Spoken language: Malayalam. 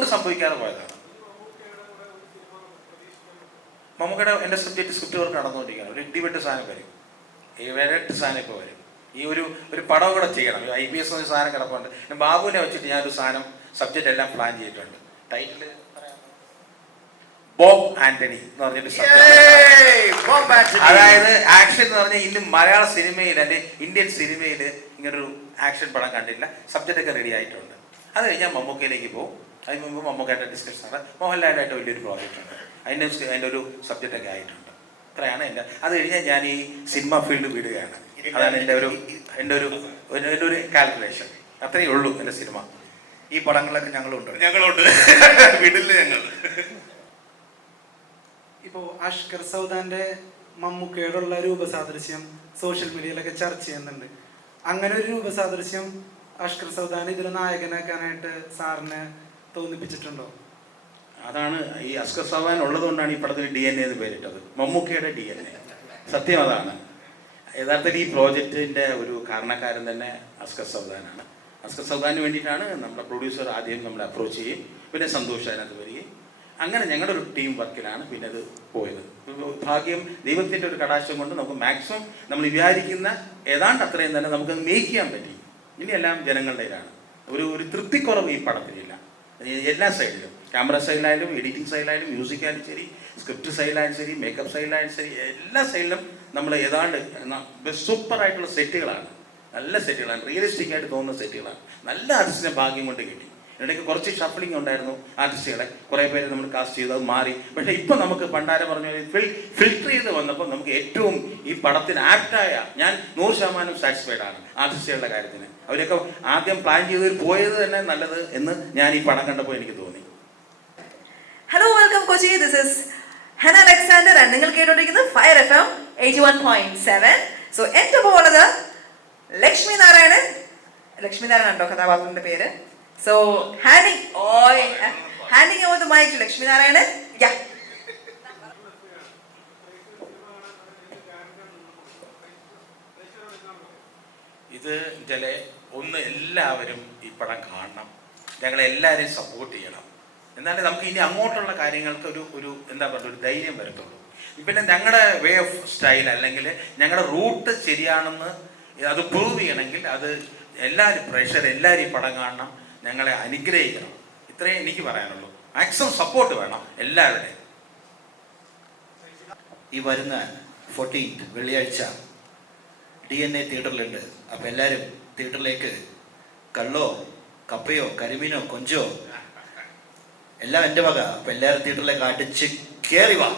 അതുകൊണ്ട് സംഭവിക്കാതെ പോയതാണ്. മമ്മൂക്കയുടെ എന്റെ സബ്ജക്റ്റ് സ്ക്രിപ്റ്റ് വർക്ക് നടന്നുകൊണ്ടിരിക്കുകയാണ്. ഒരു ഇടിവെട്ട് സാധനം വരും. ഈ വിരട്ട് സാധനം ഇപ്പോൾ വരും. ഈ ഒരു ഒരു പടം കൂടെ ചെയ്യണം. ഐ പി എസ് ഒരു സാധനം കിടപ്പുണ്ട്. ബാബുവിനെ വെച്ചിട്ട് ഞാനൊരു സാധനം സബ്ജക്റ്റ് എല്ലാം പ്ലാൻ ചെയ്തിട്ടുണ്ട്. ടൈറ്റിൽ ബോബ് ആന്റണി എന്ന് പറഞ്ഞിട്ട്. അതായത് ആക്ഷൻ എന്ന് പറഞ്ഞാൽ ഇന്ന് മലയാള സിനിമയിൽ അല്ലെ ഇന്ത്യൻ സിനിമയിൽ ഇങ്ങനൊരു ആക്ഷൻ പടം കണ്ടില്ല സബ്ജക്റ്റ് ഒക്കെ റെഡി ആയിട്ടുണ്ട്. അത് കഴിഞ്ഞാൽ മമ്മൂക്കയിലേക്ക് പോകും. അതിന് മുമ്പ് മമ്മൂക്കായിട്ട് ഡിസ്കഷൻ ആണ്. മോഹൻലാലായിട്ട് വലിയൊരു പ്രോജക്റ്റ് ഉണ്ട്. അതിന്റെ അതിന്റെ ഒരു സബ്ജക്റ്റ് ഒക്കെ ആയിട്ടുണ്ട്. ഇത്രയാണ് എന്റെ അത് കഴിഞ്ഞാൽ ഞാൻ ഈ സിനിമ ഫീൽഡ് വിടുകയാണ്. അതാണ് എന്റെ ഒരു എന്റെ ഒരു ഒരു- എന്റെ ഒരു കാൽക്കുലേഷൻ അത്രയേ ഉള്ളൂ എന്റെ സിനിമ ഈ പടങ്ങളൊക്കെ ഞങ്ങളുണ്ട്. ഞങ്ങളുണ്ട്. വിടില്ല ഞങ്ങൾ. ഇപ്പോൾ അഷ്കർ സൗദാന്റെ മമ്മൂക്കയോടുള്ള രൂപസാദൃശ്യം സോഷ്യൽ മീഡിയയിലൊക്കെ ചർച്ച ചെയ്യുന്നുണ്ട്. അങ്ങനെ ഒരു രൂപസാദൃശ്യം അഷ്കർ സൗദാൻ ഇതിൽ നായകനാക്കാനായിട്ട് സാറിന് തോന്നിപ്പിച്ചിട്ടുണ്ടോ? അതാണ് ഈ അസ്കർ സവാൻ ഉള്ളതുകൊണ്ടാണ് ഈ പടത്തിന് ഡി എൻ എന്ന് പേരിട്ടത്. മമ്മൂക്കയുടെ ഡി എൻ എ സത്യം അതാണ്. യഥാർത്ഥത്തിൽ ഈ പ്രോജക്റ്റിന്റെ ഒരു കാരണക്കാരൻ തന്നെ അസ്കർ സൗദാനാണ് അസ്കർ സൗദാന് വേണ്ടിയിട്ടാണ് നമ്മുടെ പ്രൊഡ്യൂസർ ആദ്യം നമ്മളെ അപ്രോച്ച് ചെയ്യും പിന്നെ സന്തോഷ് അതിനകത്ത് വരികയും. അങ്ങനെ ഞങ്ങളുടെ ഒരു ടീം വർക്കിലാണ് പിന്നെ അത് പോയത്. ഭാഗ്യം ദൈവത്തിന്റെ ഒരു കടാശം കൊണ്ട് നമുക്ക് മാക്സിമം നമ്മൾ വിചാരിക്കുന്ന ഏതാണ്ട് അത്രയും തന്നെ നമുക്ക് മേക്ക് ചെയ്യാൻ പറ്റി. ഇനിയെല്ലാം ജനങ്ങളുടെ ഇതാണ്. ഒരു ഒരു തൃപ്തിക്കുറവ് ഈ പടത്തിലില്ല എല്ലാ സൈഡിലും. ക്യാമറ സൈഡിലായാലും എഡിറ്റിംഗ് സൈഡിലായാലും മ്യൂസിക് ആയാലും ശരി സ്ക്രിപ്റ്റ് സൈഡിലായാലും ശരി മേക്കപ്പ് സൈഡിലായാലും ശരി എല്ലാ സൈഡിലും നമ്മൾ ഏതാണ്ട് സൂപ്പർ ആയിട്ടുള്ള സെറ്റുകളാണ് നല്ല സെറ്റുകളാണ് റിയലിസ്റ്റിക് ആയിട്ട് തോന്നുന്ന സെറ്റുകളാണ് നല്ല ആർട്ടിസ്റ്റിനെ ഭാഗ്യം കൊണ്ട് കിട്ടി. ഇടയ്ക്ക് കുറച്ച് ഷഫ്ലിംഗ് ഉണ്ടായിരുന്നു ആർട്ടിസ്റ്റുകളെ കുറേ പേര് നമ്മൾ കാസ്റ്റ് ചെയ്തു അത് മാറി. പക്ഷെ ഇപ്പം നമുക്ക് പണ്ടാരം പറഞ്ഞ ഫിൽ ചെയ്ത് വന്നപ്പോൾ നമുക്ക് ഏറ്റവും ഈ പടത്തിന് ആപ്റ്റായ ഞാൻ നൂറ് ശതമാനം സാറ്റിസ്ഫൈഡ് ആണ് ആർട്ടിസ്റ്റുകളുടെ കാര്യത്തിന്. അവരൊക്കെ ആദ്യം പ്ലാൻ ചെയ്ത് പോയത് തന്നെ നല്ലത് എന്ന് ഞാൻ ഈ പടം കണ്ടപ്പോൾ എനിക്ക് തോന്നി. Hello welcome Kochi. This is Hena Alexander and നിങ്ങൾ കേട്ടോണ്ടിരിക്കുന്നത് fire F M eighty one point seven so ഒപ്പം ഉള്ളത് ലക്ഷ്മി നാരായണൻ ലക്ഷ്മി നാരായണൻ ഉണ്ടോ കഥാപാത്രത്തിന്റെ പേര്? സോ ഹാൻഡിങ് ഓയ് handing over the mic Lakshmi Narayanan yeah ഇത് ഇതിലെ ഒന്ന് എല്ലാവരും ഈ പടം കാണണം. ഞങ്ങളെല്ലാവരെയും സപ്പോർട്ട് ചെയ്യണം. എന്നാലേ നമുക്ക് ഇനി അങ്ങോട്ടുള്ള കാര്യങ്ങൾക്ക് ഒരു ഒരു എന്താ പറയുക ഒരു ധൈര്യം വരത്തുള്ളൂ. പിന്നെ ഞങ്ങളുടെ വേ ഓഫ് സ്റ്റൈൽ അല്ലെങ്കിൽ ഞങ്ങളുടെ റൂട്ട് ശരിയാണെന്ന് അത് പ്രൂവ് ചെയ്യണമെങ്കിൽ അത് എല്ലാവരും പ്രഷർ എല്ലാവരും ഈ പടം കാണണം. ഞങ്ങളെ അനുഗ്രഹിക്കണം. ഇത്രയും എനിക്ക് പറയാനുള്ളൂ. മാക്സിമം സപ്പോർട്ട് വേണം എല്ലാവരുടെയും. ഈ വരുന്ന ഫോർട്ടീൻത്ത് വെള്ളിയാഴ്ച ഡി എൻ എ തിയേറ്ററിലുണ്ട് അപ്പം എല്ലാവരും തിയേറ്ററിലേക്ക് കള്ളോ കപ്പയോ കരിമീനോ കൊഞ്ചോ എല്ലാം എന്റെ വക അപ്പം എല്ലാവരും തിയേറ്ററിലേക്ക് അടിച്ച് കയറി വാ.